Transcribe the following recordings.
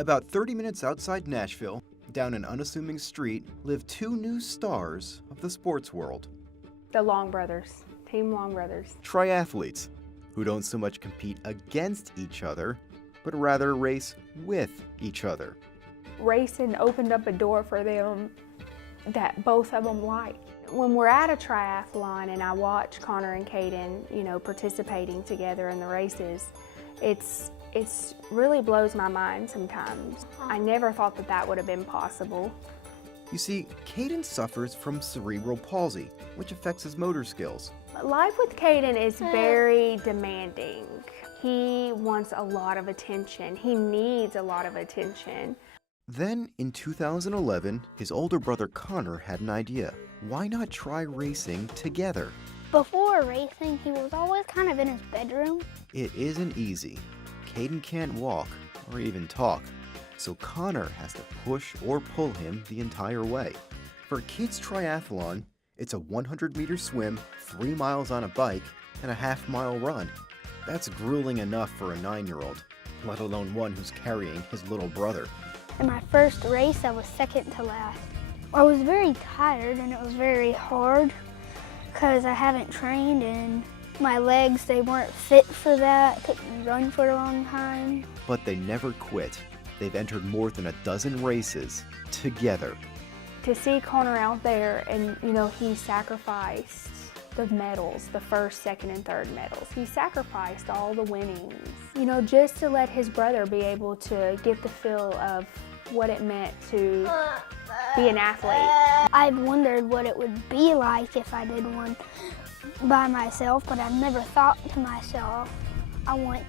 About 30 minutes outside Nashville, down an unassuming street, live two new stars of the sports world. The Long brothers, Team Long brothers. Triathletes, who don't so much compete against each other, but rather race with each other. Racing opened up a door for them that both of them like. When we're at a triathlon and I watch Connor and Caden, participating together in the races, it's really blows my mind sometimes. I never thought that would have been possible. You see, Caden suffers from cerebral palsy, which affects his motor skills. Life with Caden is very demanding. He wants a lot of attention. He needs a lot of attention. Then, in 2011, his older brother Connor had an idea. Why not try racing together? Before racing, he was always kind of in his bedroom. It isn't easy. Caden can't walk or even talk, so Connor has to push or pull him the entire way. For a kids' triathlon, it's a 100-meter swim, 3 miles on a bike, and a half-mile run. That's grueling enough for a 9-year-old, let alone one who's carrying his little brother. In my first race, I was second to last. I was very tired and it was very hard because I haven't trained and my legs, they weren't fit for that. Couldn't run for a long time. But they never quit. They've entered more than a dozen races together. To see Connor out there and, he sacrificed the medals, the first, second, and third medals. He sacrificed all the winnings, just to let his brother be able to get the feel of what it meant to be an athlete. I've wondered what it would be like if I did one by myself, but I've never thought to myself, I want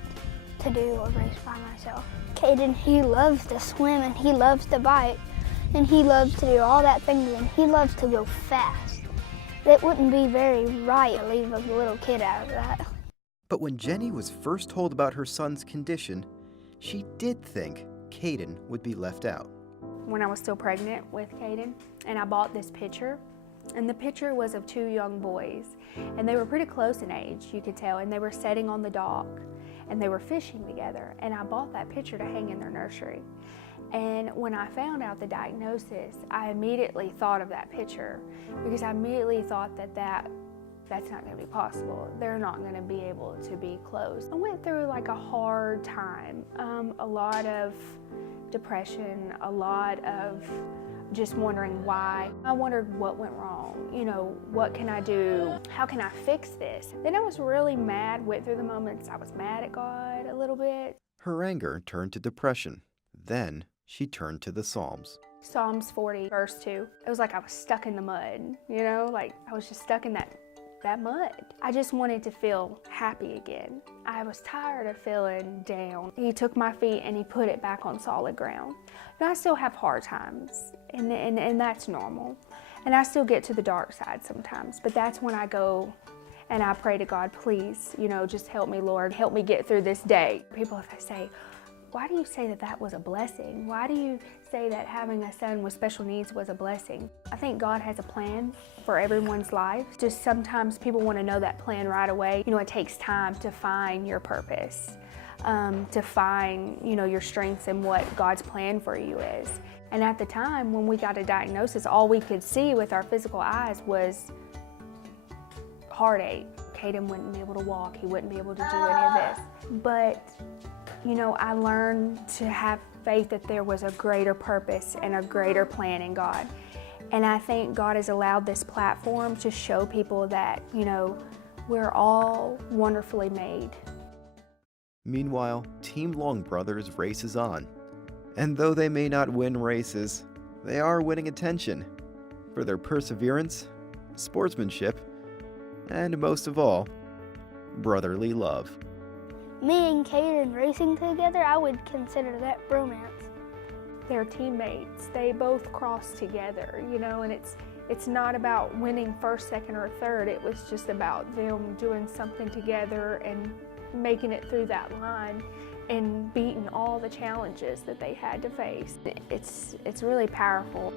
to do a race by myself. Caden, he loves to swim and he loves to bike and he loves to do all that things and he loves to go fast. It wouldn't be very right to leave a little kid out of that. But when Jenny was first told about her son's condition, she did think Caden would be left out. When I was still pregnant with Caden, and I bought this picture, and the picture was of two young boys, and they were pretty close in age, you could tell, and they were sitting on the dock, and they were fishing together, and I bought that picture to hang in their nursery. And when I found out the diagnosis, I immediately thought of that picture, because I immediately thought that's not going to be possible. They're not going to be able to be close. I went through like a hard time, a lot of depression, a lot of just wondering why. I wondered what went wrong, what can I do? How can I fix this? Then I was really mad, went through the moments I was mad at God a little bit. Her anger turned to depression. Then she turned to the Psalms. Psalms 40, verse 2. It was like I was stuck in the mud, like I was just stuck in that mud. I just wanted to feel happy again. I was tired of feeling down. He took my feet and he put it back on solid ground. I still have hard times, and that's normal. And I still get to the dark side sometimes, but that's when I go and I pray to God, please, just help me, Lord, help me get through this day. People say, why do you say that was a blessing? Why do you say that having a son with special needs was a blessing? I think God has a plan for everyone's life. Just sometimes people want to know that plan right away. It takes time to find your purpose, to find, your strengths and what God's plan for you is. And at the time when we got a diagnosis, all we could see with our physical eyes was heartache. Caden wouldn't be able to walk. He wouldn't be able to do any of this. But I learned to have faith that there was a greater purpose and a greater plan in God. And I think God has allowed this platform to show people that, we're all wonderfully made. Meanwhile, Team Long Brothers races on. And though they may not win races, they are winning attention for their perseverance, sportsmanship, and most of all, brotherly love. Me and Caden racing together, I would consider that bromance. They're teammates. They both cross together, and it's not about winning first, second, or third. It was just about them doing something together and making it through that line and beating all the challenges that they had to face. It's really powerful.